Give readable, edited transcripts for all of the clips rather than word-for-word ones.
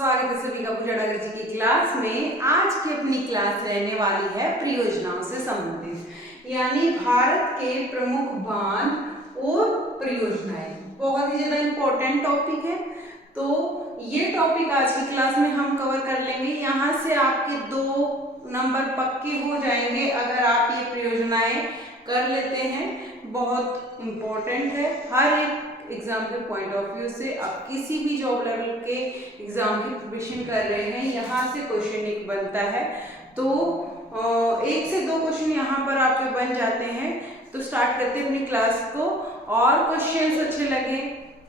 स्वागत है सभी का पूजा डागर जी की क्लास में। आज की अपनी क्लास रहने वाली है परियोजनाओं से संबंधित, यानी भारत के प्रमुख बांध और परियोजनाएं। बहुत ही ज्यादा इम्पोर्टेंट टॉपिक है, तो ये टॉपिक आज की क्लास में हम कवर कर लेंगे। यहाँ से आपके 2 नंबर पक्के हो जाएंगे अगर आप ये परियोजनाएं कर लेते हैं। बहुत इम्पोर्टेंट है हर एक एग्जाम के पॉइंट ऑफ व्यू से। आप किसी भी जॉब लेवल के एग्जाम की प्रिपरेशन कर रहे हैं, यहाँ से क्वेश्चन एक बनता है, तो 1 से 2 क्वेश्चन यहाँ पर आपके बन जाते हैं। तो स्टार्ट करते हैं अपनी क्लास को। और क्वेश्चंस अच्छे लगे,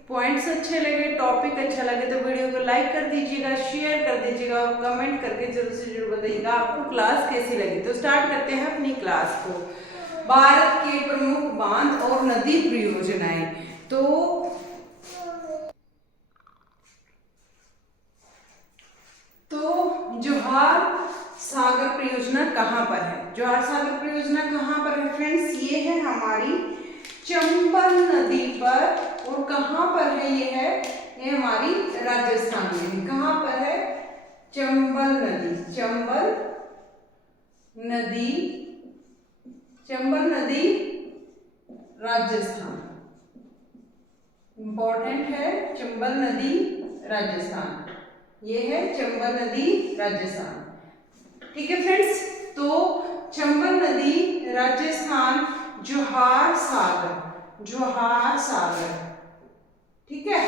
पॉइंट्स अच्छे लगे, टॉपिक अच्छा लगे तो वीडियो को लाइक कर दीजिएगा, शेयर कर दीजिएगा और कमेंट करके जरूर से जरूर बताइएगा आपको क्लास कैसी लगी। तो स्टार्ट करते हैं अपनी क्लास को। भारत के प्रमुख बांध और नदी परियोजनाएं। तो जोहार सागर परियोजना कहाँ पर है? जोहार सागर परियोजना कहाँ पर है फ्रेंड्स? ये है हमारी चंबल नदी पर। और कहाँ पर है ये? है ये हमारी राजस्थान में। कहाँ पर है? चंबल नदी। चंबल नदी राजस्थान। इंपॉर्टेंट है, चंबल नदी राजस्थान। ये है चंबल नदी राजस्थान। ठीक है फ्रेंड्स, तो चंबल नदी राजस्थान, जोहार सागर। ठीक है,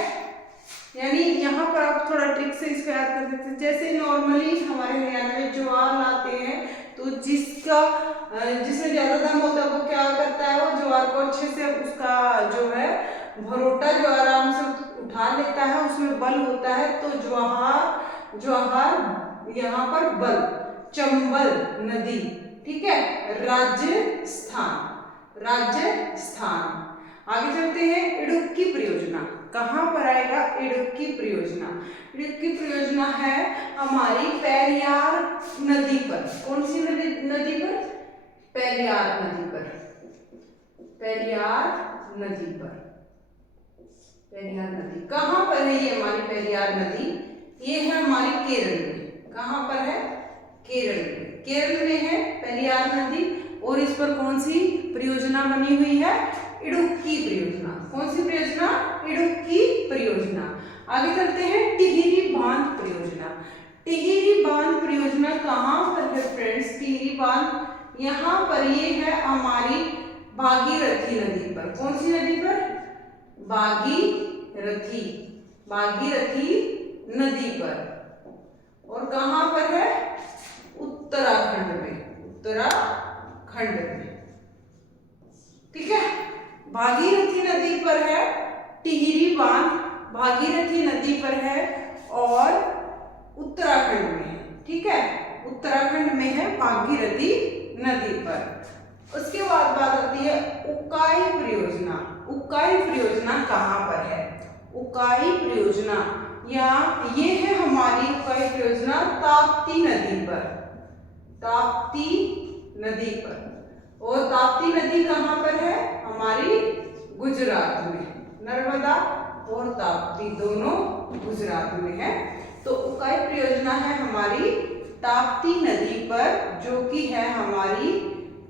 यानी यहाँ पर आप थोड़ा ट्रिक से इसको याद कर सकते हैं। जैसे नॉर्मली हमारे हरियाणा में ज्वार लाते हैं, तो जिसमें ज्यादा दाम होता है वो क्या करता है, वो ज्वार को अच्छे से उसका जो है भरोटा जो आराम से उठा लेता है, उसमें बल होता है। तो जोहार यहाँ पर बल, चंबल नदी। ठीक है, राजस्थान। आगे चलते हैं। इडुक्की परियोजना कहाँ पर आएगा? इडुक्की परियोजना है हमारी पेरियार नदी पर। कौन सी नदी पर? पेरियार नदी। कहाँ पर है ये हमारी पेरियार नदी? ये है हमारी केरल में। कहाँ पर है? केरल में है पेरियार नदी। और इस पर कौन सी परियोजना बनी हुई है? इडुक्की परियोजना। कौन सी परियोजना? इडुक्की परियोजना। आगे चलते हैं। टिहरी बांध परियोजना कहाँ पर है फ्रेंड्स? टिहरी बांध यहाँ पर ये है हमारी भागीरथी नदी पर। कौन सी नदी पर? भागीरथी नदी पर। और कहाँ पर है? उत्तराखंड में। ठीक है, भागीरथी नदी पर है टिहरी बांध, भागीरथी नदी पर है और उत्तराखंड में है। ठीक है, उत्तराखंड में है भागीरथी नदी पर। उसके बाद बात आती है उकाई परियोजना। उकाई परियोजना कहाँ पर है? उकाई परियोजना या ये है हमारी उकाई परियोजना ताप्ती नदी पर। और ताप्ती नदी कहाँ पर है? हमारी गुजरात में। नर्मदा और ताप्ती दोनों गुजरात में है। तो उकाई परियोजना है हमारी ताप्ती नदी पर, जो कि है हमारी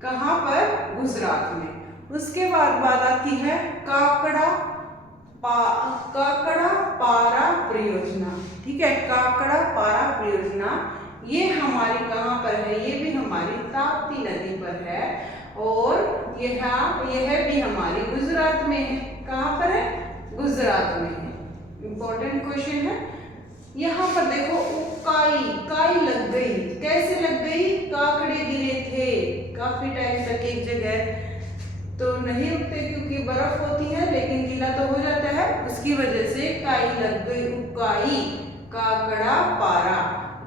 कहाँ पर? गुजरात में। उसके बाद बात आती है काकड़ा पारा परियोजना। ठीक है, काकड़ा पारा परियोजना ये हमारी कहाँ पर है? ये भी हमारी ताप्ती नदी पर है और यह भी हमारी गुजरात में है। कहाँ पर है? गुजरात में है। इंपॉर्टेंट क्वेश्चन है। यहाँ पर देखो, काई लग गई। कैसे लग गई? काकड़े गिरे थे काफी टाइम तक एक जगह, तो नहीं रुकते क्योंकि बर्फ होती है, लेकिन गीला तो हो जाता है, उसकी वजह से काई लग गई। उकाई, काकड़ा पारा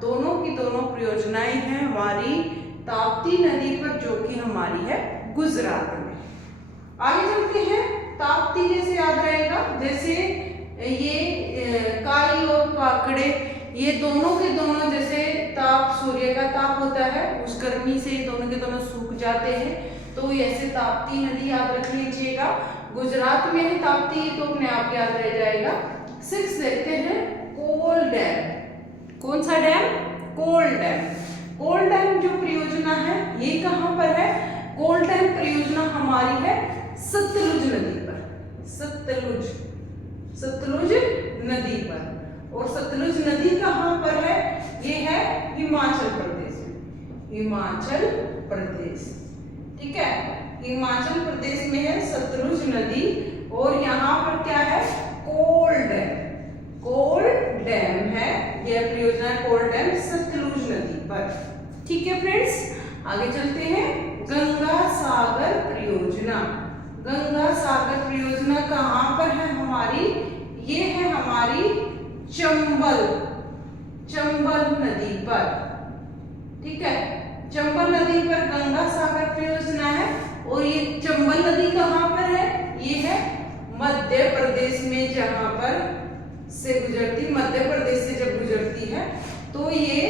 दोनों की दोनों परियोजनाएं हैं हमारी ताप्ती नदी पर, जो कि हमारी है गुजरात में। आगे चलते हैं। ताप्ती कैसे याद रहेगा? जैसे ये काई और काकड़े, ये दोनों के दोनों जैसे ताप, सूर्य का ताप होता है, उस गर्मी से दोनों के दोनों सूख जाते हैं, तो ऐसे ताप्ती नदी याद रख लीजिएगा। गुजरात में है ताप्ती, तो अपने आप याद रह जाएगा। 6 देखते हैं। कोल डैम। कौन सा डैम? कोल डैम। कोल डैम जो परियोजना है ये कहाँ पर है? कोल डैम परियोजना हमारी है सतलुज नदी पर। सतलुज नदी पर। और सतलुज नदी कहाँ पर है? ये है हिमाचल प्रदेश में। हिमाचल प्रदेश, ठीक है, हिमाचल प्रदेश में है सतलुज नदी। और यहाँ पर क्या है? कोल डैम। कोल डैम है यह परियोजना, कोल डैम सतलुज नदी पर। ठीक है फ्रेंड्स, आगे चलते हैं। गंगा सागर परियोजना। गंगा सागर परियोजना कहाँ पर है हमारी? ये है हमारी चंबल नदी पर। ठीक है, चंबल नदी पर गंगा सागर परियोजना है। और ये चंबल नदी कहाँ पर है? ये है मध्य प्रदेश में, जहां पर से गुजरती, मध्य प्रदेश से जब गुजरती है तो ये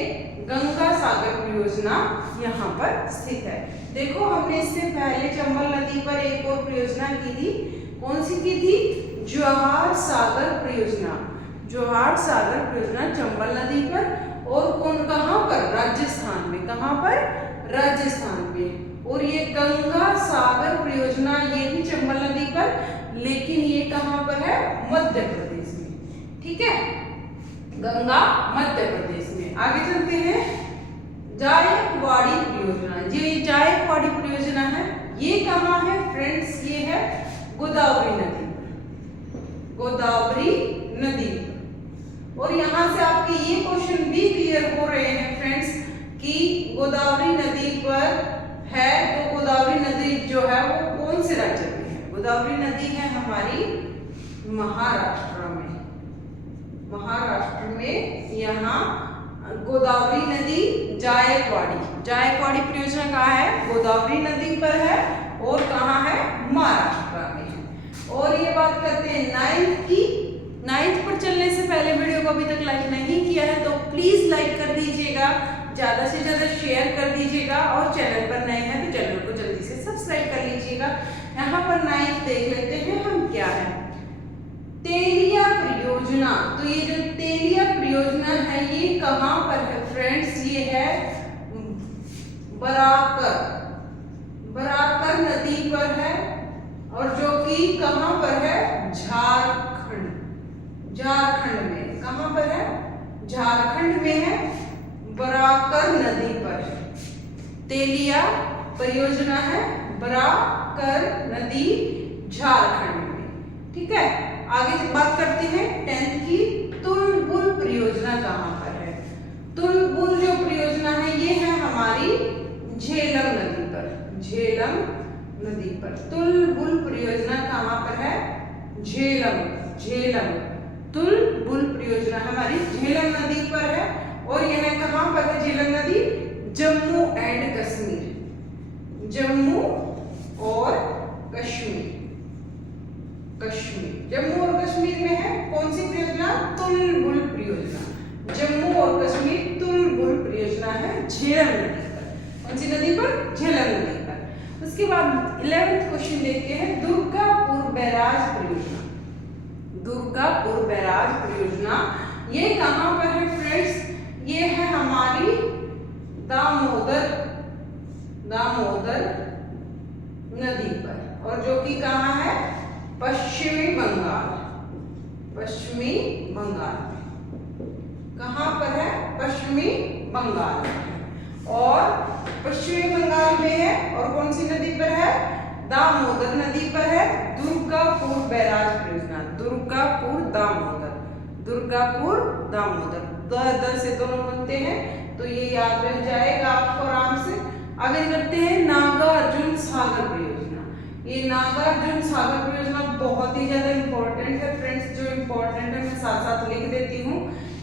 गंगा सागर परियोजना यहाँ पर स्थित है। देखो हमने इससे पहले चंबल नदी पर एक और परियोजना की थी। कौन सी की थी? जवाहर सागर परियोजना। जवाहर सागर परियोजना चंबल नदी पर। और कौन, कहाँ पर? राजस्थान में। कहाँ पर? राजस्थान में। और ये गंगा सागर परियोजना ये भी चंबल नदी पर, लेकिन ये कहाँ पर है? मध्य प्रदेश में। ठीक है, गंगा मध्य प्रदेश में। आगे चलते हैं। जायकवाड़ी परियोजना। ये जायकवाड़ी परियोजना है, ये कहाँ है फ्रेंड्स? ये है गोदावरी नदी पर। गोदावरी नदी। और यहाँ से आपके ये क्वेश्चन भी क्लियर हो रहे हैं फ्रेंड्स कि गोदावरी नदी पर है, तो गोदावरी नदी जो है वो कौन से राज्य में है? गोदावरी नदी है हमारी महाराष्ट्र में। महाराष्ट्र में यहाँ गोदावरी नदी जायकवाड़ी परियोजना कहाँ है? गोदावरी नदी पर है। और कहाँ है? महाराष्ट्र में है। और ये बात करते हैं 9th की। 9th पर चलने से पहले वीडियो को अभी तक लाइक नहीं किया है तो प्लीज लाइक कर दीजिएगा, ज्यादा से ज्यादा शेयर कर दीजिएगा। और चैनल पर नए हैं तो चैनल को जल्दी से सब्सक्राइब कर लीजिएगा। यहाँ पर 9th देख लेते हैं हम क्या है। तेलिया परियोजना। तो ये जो तेलिया परियोजना है ये कहाँ पर है फ्रेंड्स? ये है बराकर नदी पर है। और जो कि कहाँ पर है? झारखंड में। कहाँ पर है? झारखंड में है, बराकर नदी पर। तेलिया परियोजना है बराकर नदी, झारखंड में। ठीक है, आगे बात करते हैं 10th की। तुलबुल परियोजना कहाँ पर है? तुलबुल जो परियोजना है ये है हमारी झेलम नदी पर। झेलम नदी पर तुलबुल परियोजना कहाँ पर है? झेलम तुलबुल परियोजना हमारी झेलम नदी पर है। और यह कहाँ पर है झेलम नदी? जम्मू एंड कश्मीर। जम्मू और कश्मीर। जम्मू और कश्मीर में है कौन सी परियोजना? तुलबुल परियोजना। जम्मू और कश्मीर तुलबुल परियोजना है झेलम नदी पर। कौन सी नदी पर? झेलम नदी पर। उसके बाद 11th क्वेश्चन देखते हैं। दुर्गापुर बैराज परियोजना। दुर्गापुर बैराज परियोजना ये कहाँ पर है फ्रेंड्स? ये है हमारी दामोदर नदी पर। और जो कि कहाँ है? पश्चिमी बंगाल में। कहाँ पर है? पश्चिमी बंगाल में। और पश्चिमी बंगाल में है। और कौन सी नदी पर है? दामोदर नदी पर है। दुर्गापुर बैराज परियोजना। दुर्गापुर दामोदर द से दोनों बनते हैं तो ये याद रह जाएगा आपको आराम से। आगे करते हैं नागार्जुन सागर परियोजना। ये नागार्जुन सागर परियोजना बहुत ही ज्यादा इंपॉर्टेंट है फ्रेंड्स। जो इंपॉर्टेंट है मैं साथ साथ लिख देती हूँ।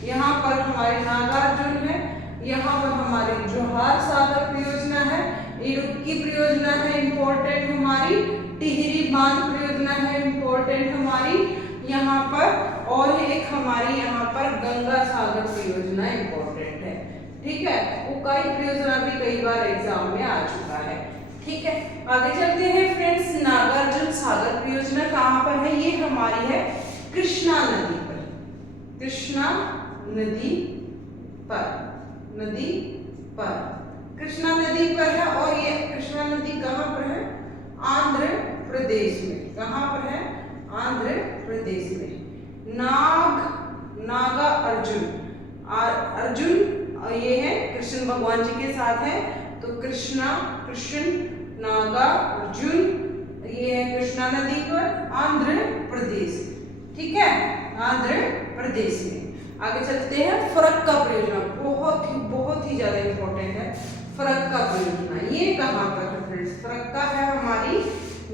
यहाँ पर हमारे नागार्जुन है, यहाँ पर हमारी जवाहर सागर परियोजना है, इडुक्की परियोजना है इंपॉर्टेंट हमारी, टिहरी बांध परियोजना है इंपॉर्टेंट हमारी यहाँ पर, और एक हमारी यहाँ पर गंगा सागर परियोजना इंपॉर्टेंट है। ठीक है, उकाई परियोजना भी कई बार एग्जाम में आ चुका है। ठीक है, आगे चलते हैं फ्रेंड्स। नागार्जुन सागर परियोजना कहाँ पर है? ये हमारी है कृष्णा नदी पर। कृष्णा नदी पर, नदी पर, कृष्णा नदी पर है। और ये कृष्णा नदी कहाँ पर है? आंध्र प्रदेश में। कहाँ पर है? आंध्र प्रदेश में। नागा अर्जुन, अर्जुन ये है कृष्ण भगवान जी के साथ है, तो कृष्ण नागा अर्जुन, ये है कृष्णा नदी पर, आंध्र प्रदेश। ठीक है, आंध्र प्रदेश में। आगे चलते हैं, फरक्का परियोजना, बहुत ही ज्यादा इंपॉर्टेंट है। फरक्का परियोजना ये कहाँ पर है फ्रेंड्स? फरक्का है हमारी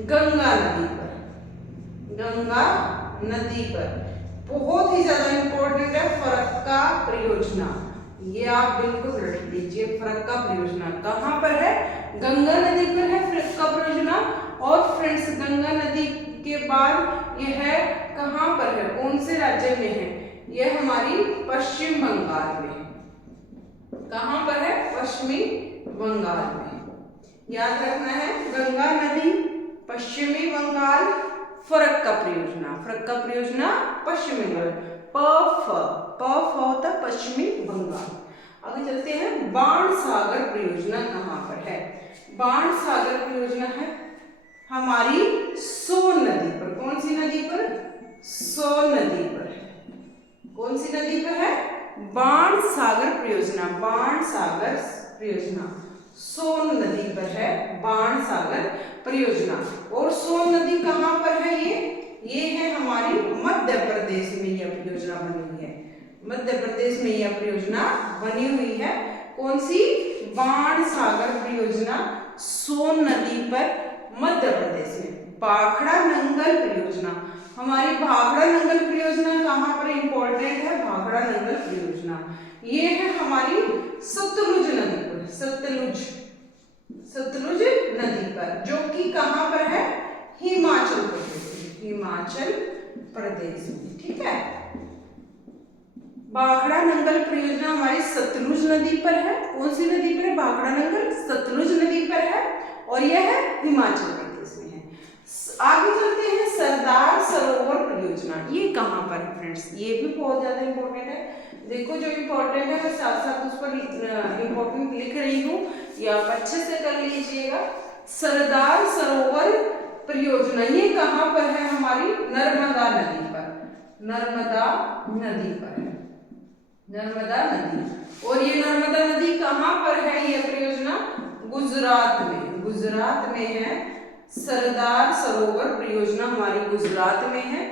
गंगा नदी पर, गंगा नदी पर। बहुत ही ज्यादा इंपॉर्टेंट है फरक्का परियोजना, ये आप बिल्कुल रट लीजिए। फरक्का परियोजना कहाँ पर है? गंगा नदी पर है फरक्का परियोजना। और फ्रेंड्स गंगा नदी के बाद यह है कहाँ पर है? कौन से राज्य में है? यह हमारी पश्चिम बंगाल में। कहाँ पर है? पश्चिमी बंगाल में। याद रखना है, गंगा नदी पश्चिमी बंगाल, फरक्का परियोजना, फरक्का परियोजना पश्चिमी बंगाल। प होता पश्चिमी बंगाल। आगे चलते हैं, बाण सागर परियोजना कहाँ पर है? बाण सागर परियोजना है हमारी सोन नदी पर। कौन सी नदी पर? सोन नदी पर है। कौन सी नदी पर है? बाण सागर परियोजना, बाण सागर परियोजना सोन नदी पर है, बाण सागर परियोजना। और सोन नदी कहाँ पर है? ये है हमारी मध्य प्रदेश में यह परियोजना बनी हुई है। मध्य प्रदेश में यह परियोजना बनी हुई है। कौन सी? बाण सागर परियोजना सोन नदी पर, मध्य प्रदेश में। भाखड़ा नंगल परियोजना, हमारी भाखड़ा नंगल परियोजना कहाँ पर इंपॉर्टेंट है? भाखड़ा नंगल परियोजना ये है हमारी सतलुज नदी पर, सतलुज नदी पर, जो कि कहाँ पर है? हिमाचल प्रदेश, हिमाचल प्रदेश में। ठीक है, भाखड़ा नंगल परियोजना हमारी सतलुज नदी पर है। कौन सी नदी पर है? भाखड़ा नंगल सतलुज नदी पर है और यह है हिमाचल प्रदेश में है। आगे चलते हैं, सरदार सरोवर परियोजना, ये कहाँ पर है फ्रेंड्स? ये भी बहुत ज्यादा इंपॉर्टेंट है। देखो जो इंपॉर्टेंट है मैं साथ साथ उस पर इंपॉर्टेंट लिख रही हूँ, ये आप अच्छे से कर लीजिएगा। सरदार सरोवर परियोजना ये कहाँ पर है? हमारी नर्मदा नदी पर, नर्मदा नदी पर है, नर्मदा नदी। और ये नर्मदा नदी कहाँ पर है? ये परियोजना गुजरात में, गुजरात में है। सरदार सरोवर परियोजना हमारी गुजरात में है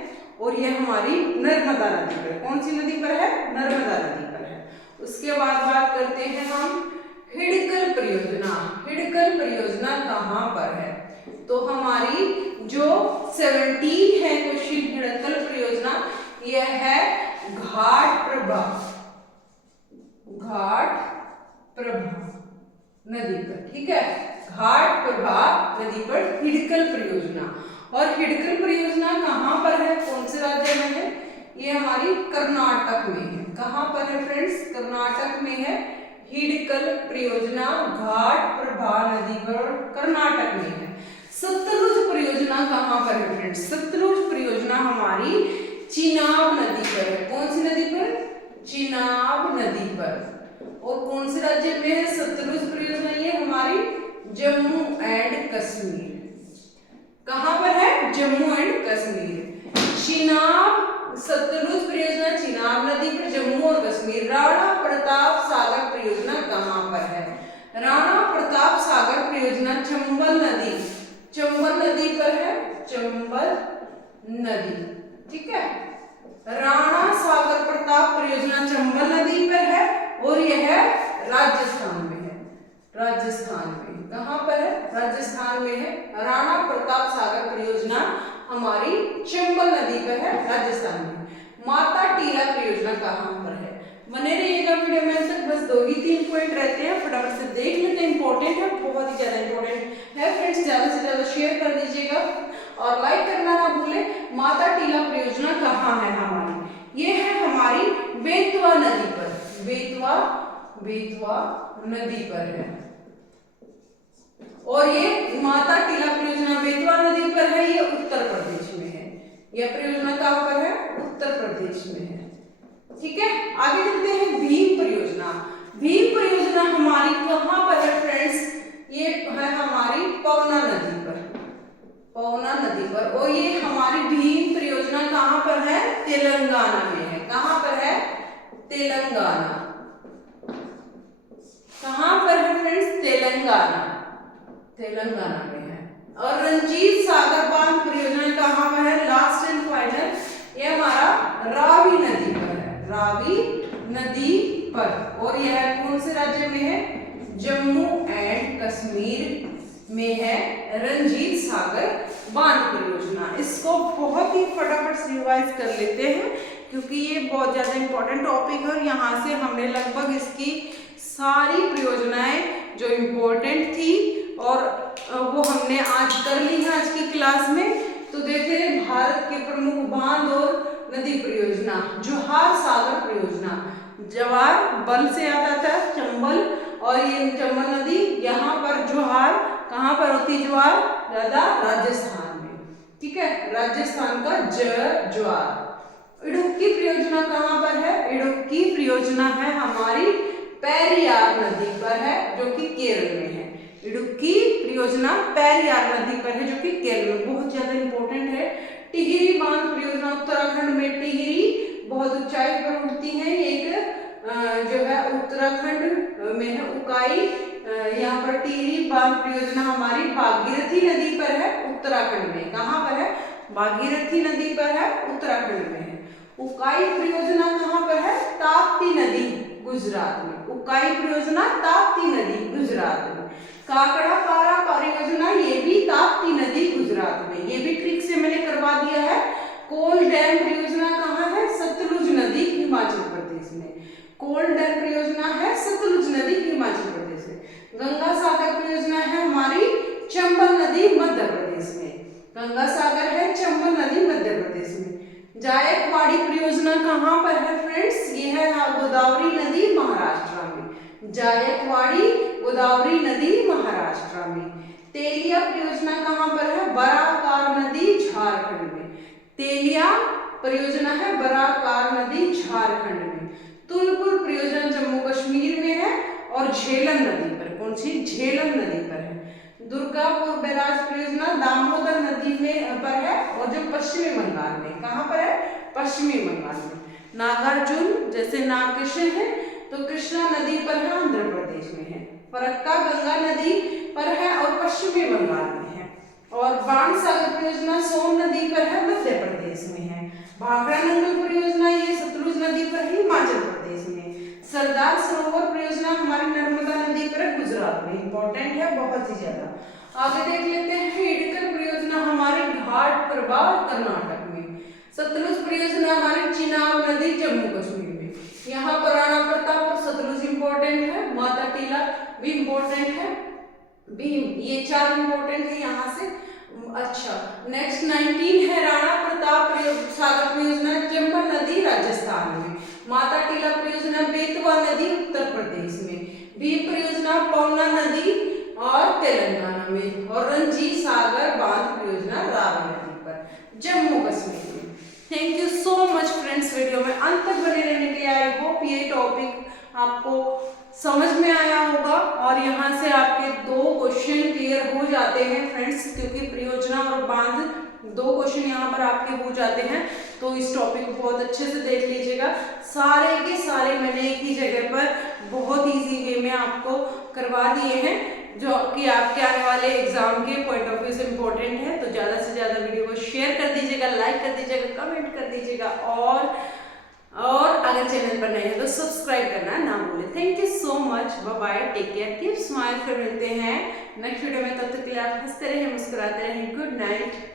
और यह हमारी नर्मदा नदी पर। कौन सी नदी पर है? नर्मदा नदी पर है। उसके बाद बात करते हैं हम हिडकल परियोजना, हिडकल परियोजना कहाँ पर है? तो हमारी जो 17 है क्वेश्चन हिडकल परियोजना, यह है घाटप्रभा, घाटप्रभा नदी पर। ठीक है, घाटप्रभा नदी पर हिडकल परियोजना। और हिडकल परियोजना कहाँ पर है? कौन से राज्य में है? ये हमारी कर्नाटक में है। कहाँ पर है फ्रेंड्स? कर्नाटक में है हिडकल परियोजना, घाटप्रभा नदी पर, कर्नाटक में है। सतलुज परियोजना कहाँ पर है फ्रेंड्स? सतलुज परियोजना हमारी चिनाब नदी पर है। कौन सी नदी पर? चिनाब नदी पर। और कौन से राज्य में है सतलुज परियोजना? ये हमारी जम्मू एंड कश्मीर। कहाँ पर है? जम्मू एंड कश्मीर। चिनाब सतलुज परियोजना चिनाब नदी पर, जम्मू और कश्मीर। राणा प्रताप सागर परियोजना कहाँ पर है? राणा प्रताप सागर परियोजना चंबल नदी, चंबल नदी पर है, चंबल नदी। ठीक है, राणा सागर प्रताप परियोजना चंबल नदी पर है और यह राजस्थान में है, राजस्थान में। कहाँ पर है? राजस्थान में है। राणा प्रताप सागर परियोजना हमारी चंबल नदी पर है, राजस्थान में। माता टीला परियोजना कहाँ पर है? बने रहिएगा वीडियो में तक, बस 2 ही 3 पॉइंट रहते हैं, फटाफट से देख लेते हैं। इंपॉर्टेंट है, बहुत ही ज्यादा इंपॉर्टेंट है फ्रेंड्स, ज्यादा से ज्यादा शेयर कर दीजिएगा और लाइक करना ना भूलें। माता टीला परियोजना कहाँ है हमारी? ये है हमारी बेतवा नदी पर, बेतवा नदी पर है। और ये माता टीला परियोजना बेतवा नदी पर है, ये उत्तर प्रदेश में है। यह परियोजना कहाँ पर है? उत्तर प्रदेश में है। ठीक है, आगे चलते हैं भीम परियोजना। पर। और ये हमारी भीम परियोजना कहाँ पर है? तेलंगाना में है। कहाँ पर है? तेलंगाना। कहाँ पर है फ्रेंड्स? तेलंगाना। तेलंगाना में है। और रंजीत सागर बांध परियोजना कहाँ पर है? लास्ट एंड फाइनल, ये हमारा रावी नदी पर है। रावी नदी पर। और यह कौन से राज्य में है? जम्मू एंड कश्मीर में है रंजीत सागर बांध परियोजना। इसको बहुत ही फटाफट से रिवाइज कर लेते हैं क्योंकि ये बहुत ज्यादा इंपॉर्टेंट टॉपिक है और यहाँ से हमने लगभग इसकी सारी परियोजनाएं जो इम्पोर्टेंट थी और वो हमने आज कर ली है आज की क्लास में। तो देखते हैं भारत के प्रमुख बांध और नदी परियोजना। जोहार सागर परियोजना, जवार बल से याद आता है चंबल, और ये चंबल नदी यहाँ पर जोहार कहाँ पर होती है? ज्वार ज्यादा राजस्थान में, ठीक है, राजस्थान का ज्वार। इडुक्की परियोजना कहाँ पर है? इडुक्की परियोजना है हमारी पेरियार नदी पर है जो कि केरल में है। इडुक्की परियोजना पेरियार नदी पर है जो कि केरल में, बहुत ज्यादा इंपॉर्टेंट है। टिहरी बांध परियोजना उत्तराखंड में, टिहरी बहुत ऊंचाई पर उठती है, एक जो है उत्तराखंड में है। उकाई यहाँ पर टिहरी बांध परियोजना हमारी भागीरथी नदी पर है उत्तराखंड में। कहाँ पर है? भागीरथी नदी पर है, उत्तराखंड में है। उकाई परियोजना कहाँ पर है? ताप्ती नदी गुजरात में। उकाई परियोजना ताप्ती नदी गुजरात में। काकड़ा पारा परियोजना ये भी ताप्ती नदी गुजरात में, ये भी ट्रिक से मैंने करवा दिया है। कोल डैम परियोजना कहाँ है? सतलुज नदी हिमाचल प्रदेश में। कोल डैम परियोजना है सतलुज नदी हिमाचल प्रदेश में। गंगा सागर परियोजना है हमारी चंबल नदी मध्य प्रदेश में। गंगा सागर है चंबल नदी मध्य प्रदेश में। जायकवाड़ी परियोजना कहाँ पर है फ्रेंड्स? ये है गोदावरी नदी महाराष्ट्र में। जायकवाड़ी गोदावरी नदी महाराष्ट्र में। तेलिया परियोजना कहाँ पर है? बराकार नदी झारखंड में। तेलिया परियोजना है बराकार नदी झारखंड में। तुलपुर परियोजना जम्मू कश्मीर में है और झेलम नदी पर। कौन सी? झेलम नदी पर है। दुर्गापुर बैराज परियोजना दामोदर नदी में पर है और जो पश्चिमी बंगाल में। कहाँ पर है? पश्चिमी बंगाल में। नागार्जुन जैसे नागकृष्ण है तो कृष्णा नदी पर है, आंध्र प्रदेश में है। फरक्का गंगा नदी पर है और पश्चिमी बंगाल में है। और बाण सागर परियोजना सोन नदी पर है, मध्य प्रदेश में है। भाखड़ा नंगल परियोजना ये सतलुज नदी पर है, हिमाचल प्रदेश में। सरदार सरोवर परियोजना हमारी नर्मदा नदी पर है, गुजरात में। इंपॉर्टेंट है बहुत ही ज्यादा। आगे देख लेते हैं हिडकल परियोजना हमारे घाट प्रवाह कर्नाटक में। सतलुज परियोजना हमारी चिनाब नदी जम्मू कश्मीर में। यहाँ पर राणा प्रताप और सतलुज इंपॉर्टेंट है। माता टीला भी इंपॉर्टेंट है। भीम, ये चार इंपॉर्टेंट है यहाँ से। अच्छा, नेक्स्ट 19 है राणा प्रताप सागर परियोजना चंबल नदी राजस्थान में। माता टीला परियोजना बेतवा नदी उत्तर प्रदेश में। भीम परियोजना पवना नदी और तेलंगाना में। और रंजीत सागर बांध परियोजना रावी नदी पर, जम्मू कश्मीर में। Thank you so much friends, video में अंत तक बने रहने के लिए। आई होप ये टॉपिक आपको समझ में आया होगा और यहाँ से आपके 2 क्वेश्चन क्लियर हो जाते हैं फ्रेंड्स, क्योंकि परियोजना और बांध 2 क्वेश्चन यहाँ पर आपके हो जाते हैं। तो इस टॉपिक को बहुत अच्छे से देख लीजिएगा। सारे के सारे मैंने एक ही जगह पर बहुत इजी वे में आपको करवा दिए हैं जो कि आपके आने वाले एग्जाम के पॉइंट ऑफ व्यू से इम्पोर्टेंट है। तो ज़्यादा से ज़्यादा वीडियो को शेयर कर दीजिएगा, लाइक कर दीजिएगा, कमेंट कर दीजिएगा और अगर चैनल पर नए हैं तो सब्सक्राइब करना ना भूलें। Thank you so much, bye bye, take care, keep smile. फिर मिलते हैं नेक्स्ट वीडियो में। तब तक के लिए आप हंसते रहें, मुस्कुराते रहें। Good night.